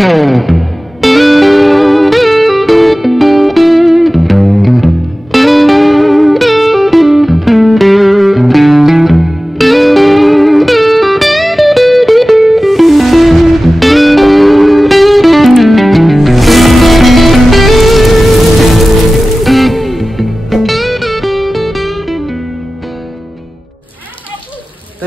तर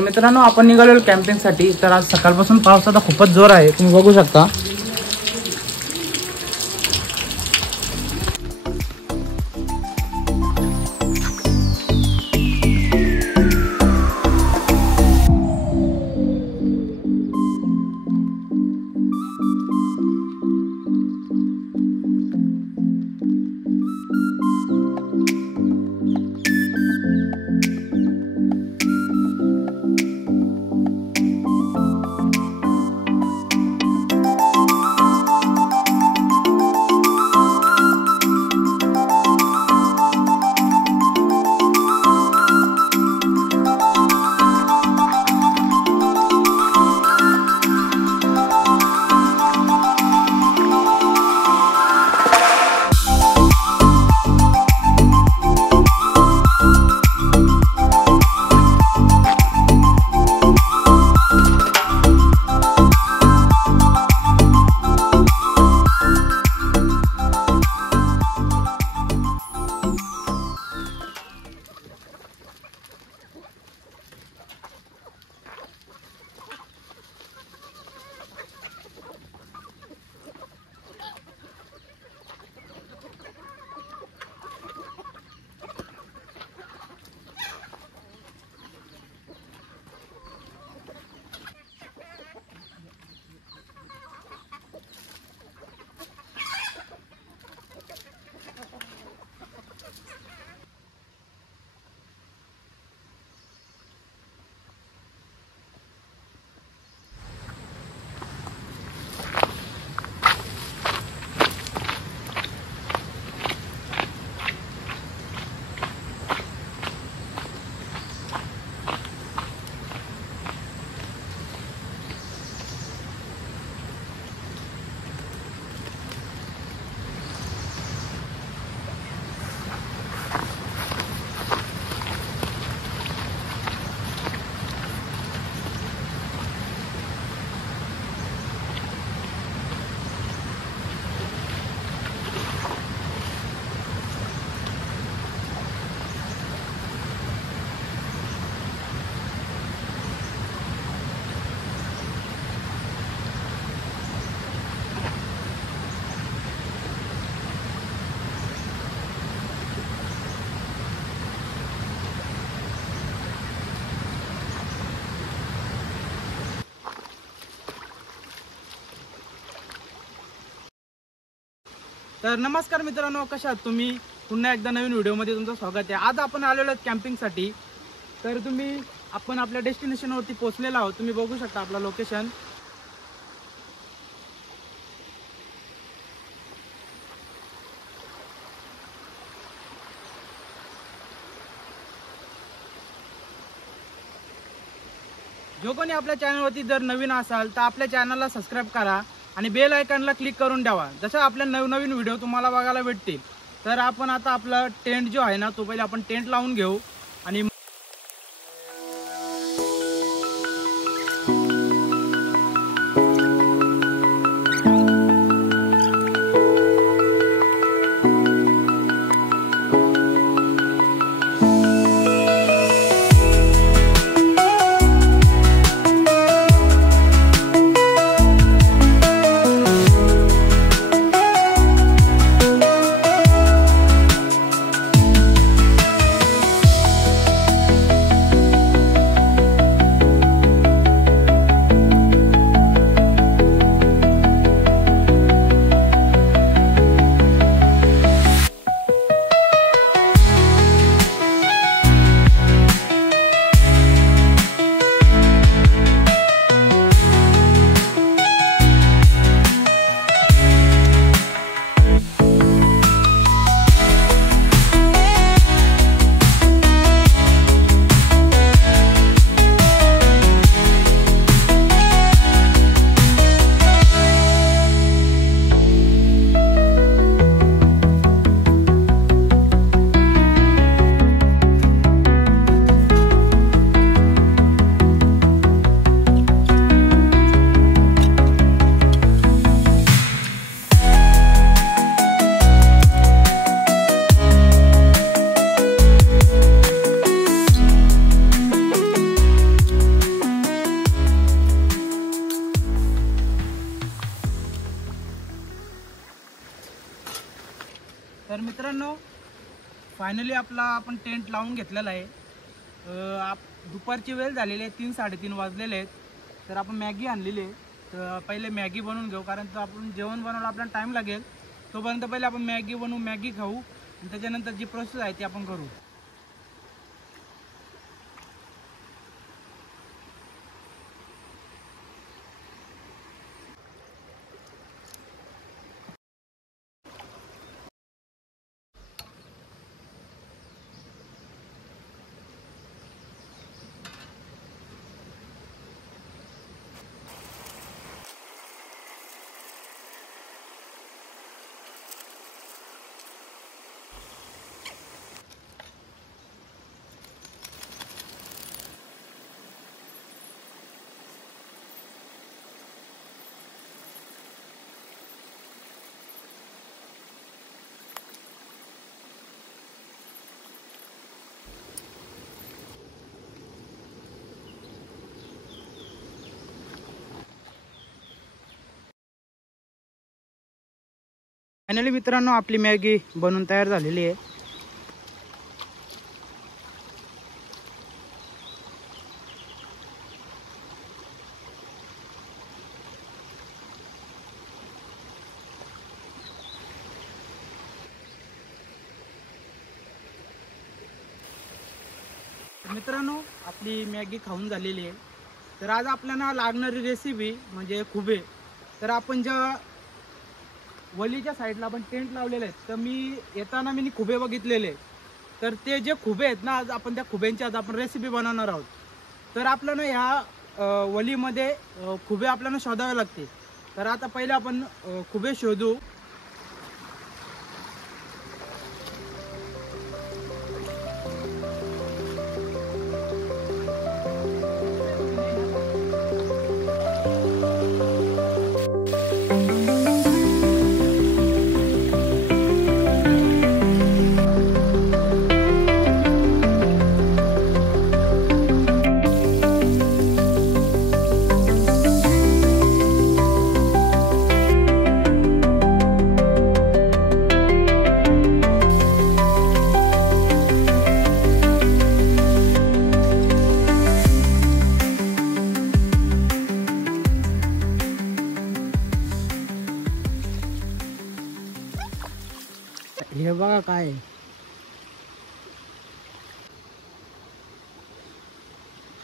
मित्रांनो, आपण निघालेलो कॅम्पिंगसाठी. तर आज सकाळपासून पावसाचा खूपच जोर आहे, तुम्ही बघू शकता. तर नमस्कार मित्रांनो, कशा आहात तुम्ही? पुन्हा एकदा नवीन व्हिडिओमध्ये तुमचं स्वागत आहे. आज आपण आलेलो आहोत कॅम्पिंगसाठी. तर आपण आपल्या डेस्टिनेशनवरती पोहोचलेलो आहोत. तुम्ही बघू शकता आपला लोकेशन. जो कोणी आपल्या चॅनलवरती जर नवीन असाल तर आपल्या चॅनलला सबस्क्राईब करा आणि बेल आयकॉनला क्लिक करून ठेवा, जसं आपल्या नवनवीन व्हिडिओ तुम्हाला बघायला भेटतील. तर आपण आता आपला टेंट जो आहे ना, तो पहिले आपण टेंट लावून घेऊ. आणि तर मित्रांनो, फायनली आपण टेंट लावून घेतलेला आहे. दुपारची वेळ झालेली आहे, 3-3:30 वाजलेले आहेत. तर आपण मॅगी आणलेली आहे. तर पहिले मॅगी बनवून घेऊ, कारण तर आपण जेवण बनवायला आपल्याला टाईम लागेल. तोपर्यंत पहिले आपण मॅगी बनवू, मॅगी खाऊ आणि त्याच्यानंतर जी प्रोसेस आहे ती आपण करू. फायनली मित्रांनो, आपली मॅगी बनवून तयार झालेली आहे. मित्रांनो, आपली मॅगी खाऊन झालेली आहे. तर आज आपल्याला लागणारी रेसिपी म्हणजे खुबे. तर आपण ज्या वलीच्या साईडला आपण टेंट लावलेले आहेत, तर मी येताना मी खुबे बघितलेले. तर ते जे खुबे आहेत ना, आज आपण त्या खुब्यांची आज आपण रेसिपी बनवणार आहोत. तर आपल्याला ह्या वलीमध्ये खुबे आपल्याला शोधावे लागते. तर आता पहिले आपण खुबे शोधू. हे बघा काय,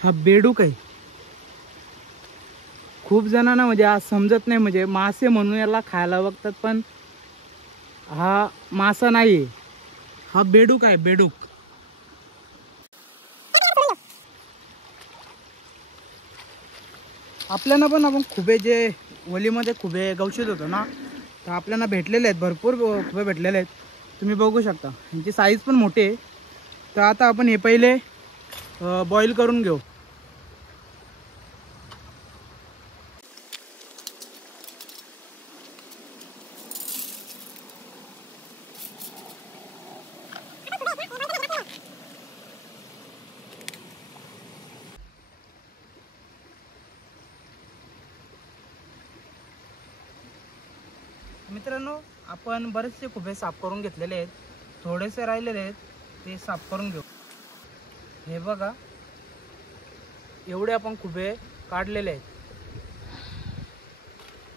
हा बेडूक आहे. खूप जणांना म्हणजे आज समजत नाही, म्हणजे मासे म्हणून याला खायला बघतात, पण हा मासा नाही, हा बेडूक आहे, बेडूक. आपल्याला पण आपण खुबे जे वलीमध्ये खुबे गवशीत होतो ना, तर आपल्याला भेटलेले आहेत, भरपूर खुबे भेटलेले आहेत. तुम्ही बघू शकता, यांची साईज पण मोठी आहे. तर आता आपण हे पहिले बॉईल करून घेऊ. मित्रांनो, आपण बरेचसे खुबे साफ करून घेतलेले आहेत. थोडेसे राहिलेले आहेत, ते साफ करून घेऊ. हे बघा, एवढे आपण खुबे काढलेले आहेत.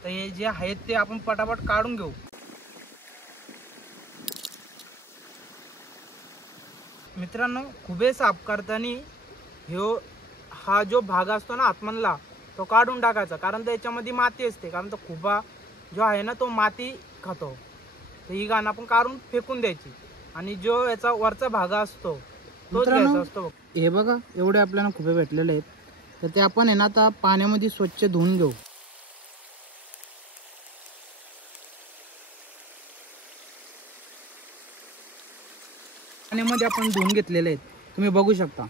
तर हे जे आहेत ते आपण पटापट काढून घेऊ. मित्रांनो, खुबे साफ करताना हा जो भाग असतो ना आतमधला, तो काढून टाकायचा, कारण त्याच्यामध्ये माती असते. कारण तो खुबा जो आहे ना, तो माती खातो. तर ही घाण आपण काढून फेकून द्यायची, आणि जो याचा वरचा भाग असतो तो घ्यायचा असतो. हे बघा, एवढे आपल्याला खुबे भेटलेले आहेत. तर ते आपण आहे ना आता पाण्यामध्ये स्वच्छ धुवून घेऊ. पाण्यामध्ये आपण धुवून घेतलेले आहेत, तुम्ही बघू शकता.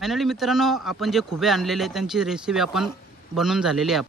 फायनली मित्रांनो आपण जे खुबे आणलेले त्यांची रेसिपी आपण बनवून झालेली आहे.